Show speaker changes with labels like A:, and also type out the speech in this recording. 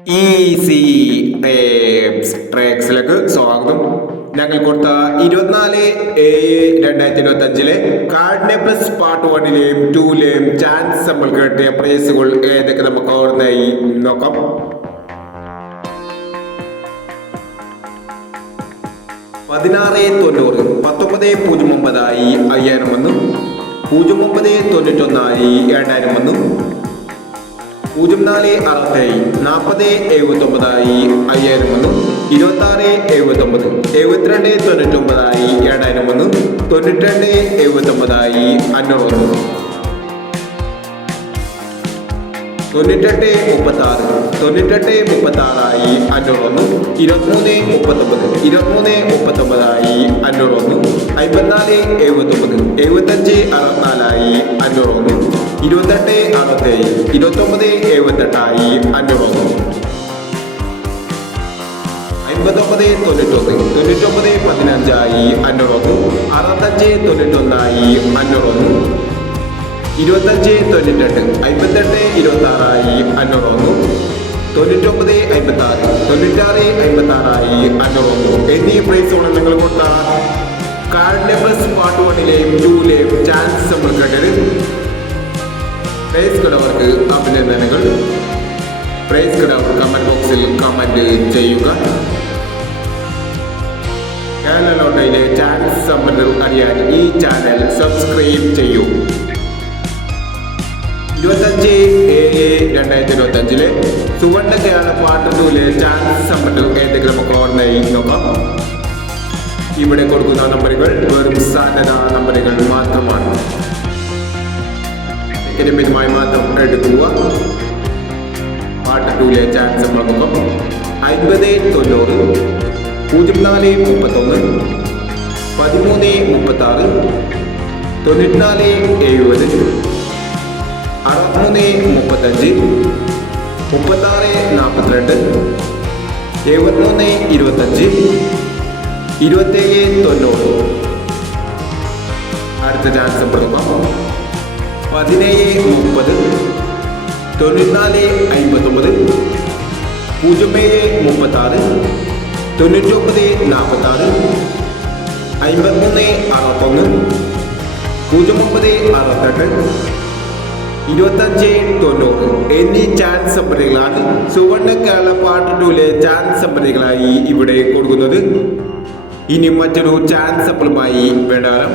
A: Easy ട്രാക്സിലേക്ക് സ്വാഗതം. ഞങ്ങൾ കൊടുത്ത ഇരുപത്തിനാല് ഏഴ് രണ്ടായിരത്തി ഇരുപത്തി അഞ്ചിലെ കാർഡിനെ പ്ലസ് പാർട്ട് വണ്ണിലെയും ടൂലെയും ചാൻസ് നമ്മൾ കേട്ടിയ പ്രൈസുകൾ ഏതൊക്കെ നമുക്ക് ഓർമ്മയായി? നോക്കാം. പതിനാറ് തൊണ്ണൂറ് പത്തൊമ്പത് പൂജ്യം ഒമ്പതായി അയ്യായിരം വന്നു. പൂജ്യം ഒമ്പത് തൊണ്ണൂറ്റൊന്നായി ഏഴായിരം വന്നു. പൂജ്യം നാല് അറുപത്തേഴ് നാൽപ്പത് എഴുപത്തൊമ്പതായി അയ്യായിരം വന്നു. ഇരുപത്തി ആറ് എഴുപത്തൊമ്പത് എഴുപത്തിരണ്ട് തൊണ്ണൂറ്റൊമ്പതായി ഏഴായിരം വന്നു. തൊണ്ണൂറ്റിരണ്ട് എഴുപത്തൊമ്പതായി അഞ്ഞൂറ് വന്നു. തൊണ്ണൂറ്റെട്ട് മുപ്പത്തി ആറ് തൊണ്ണൂറ്റെട്ട് മുപ്പത്തി ആറായി അഞ്ഞൂറ് വന്നു. ഇരുപത്തിമൂന്ന് മുപ്പത്തൊമ്പത് ഇരുപത്തിമൂന്ന് മുപ്പത്തൊമ്പതായി അഞ്ഞൂറ് വന്നു. അമ്പത്തിനാല് എഴുപത്തൊമ്പത് എഴുപത്തഞ്ച് അറുപത്തിനാലായി അഞ്ഞൂറ് വന്നു. ഇരുപത്തെട്ട് അറുപത്തേഴ് ഇരുപത്തൊമ്പത് എഴുപത്തെട്ടായി വന്നു അമ്പത്തൊമ്പത് തൊണ്ണൂറ്റൊന്ന് തൊണ്ണൂറ്റൊമ്പത് പതിനഞ്ചായി അഞ്ഞൂറ് വന്നു അറുപത്തഞ്ച് തൊണ്ണൂറ്റൊന്നായി അഞ്ഞൂറ് വന്നു ഇരുപത്തഞ്ച് തൊണ്ണൂറ്റെട്ട് അമ്പത്തെട്ട് ഇരുപത്തി ആറായി അഞ്ഞൂറ് വന്നു തൊണ്ണൂറ്റൊമ്പത് അമ്പത്തി ആറ് തൊണ്ണൂറ്റാറ് അമ്പത്തി ആറായി അഞ്ഞൂറ് വന്നു എന്നീ പ്രൈസോണ് നിങ്ങൾ കൊടുത്ത കാർഡിന്റെ പ്ലസ് പാർട്ട് വണ്ണിലെയും ടൂലെയും ചാൻസ് നമ്മൾ കേട്ടത്. പ്രൈസ് കിടവർക്ക് അഭിനന്ദനങ്ങൾ. പ്രൈസ് കിടവർ കമന്റ് ബോക്സിൽ കമന്റ് ചെയ്യുക. കേരള ലോട്ടയിലെ ചാൻസ് സംബന്ധം അറിയാൻ ഈ ചാനൽ സബ്സ്ക്രൈബ് ചെയ്യൂ. ഇരുപത്തഞ്ച് ഏഴ് രണ്ടായിരത്തി ഇരുപത്തി അഞ്ചിലെ സുവർണ കേരള പാട്ട് ടൂലെ ചാൻസ് സംബന്ധം ഏതെങ്കിലും നമുക്ക് ഓർമ്മയായി നോക്കാം. ഇവിടെ കൊടുക്കുന്ന നമ്പറുകൾ വെറും സാധ്യത നമ്പറുകൾ മാത്രമാണ്. മിതമായി മാത്രം എടുക്കുക പാർട്ട് ടൂലെ ചാൻസ് നമ്മൾ അൻപത് തൊണ്ണൂറ് പൂജ്യം നാല് മുപ്പത്തൊന്ന് പതിമൂന്ന് മുപ്പത്താറ് തൊണ്ണൂറ്റിനാല് എഴുപത് അറുപത്തിമൂന്ന് മുപ്പത്തഞ്ച് മുപ്പത്താറ് നാൽപ്പത്തിരണ്ട് എഴുപത്തിമൂന്ന് ഇരുപത്തഞ്ച് ഇരുപത്തേഴ് തൊണ്ണൂറ്. അടുത്ത ചാൻസ് കൊടുക്കാം പതിനേഴ് മുപ്പത് തൊണ്ണൂറ്റിനാല് അമ്പത്തൊമ്പത് പൂജ്യം ഏഴ് മുപ്പത്താറ് തൊണ്ണൂറ്റൊമ്പത് നാൽപ്പത്താറ് അമ്പത്തിമൂന്ന് അറുപത്തൊന്ന് പൂജ്യം ഒമ്പത് അറുപത്തെട്ട് ഇരുപത്തഞ്ച് തൊണ്ണൂറ് എന്നീ ചാൻസ് സമ്പറികളാണ് സുവർണ കേരള പാർട്ട് ടൂലെ ചാൻസ് സമ്പറികളായി ഇവിടെ കൊടുക്കുന്നത്. ഇനി മറ്റൊരു ചാൻസ് സപ്പിളുമായി വേണ്ടാലും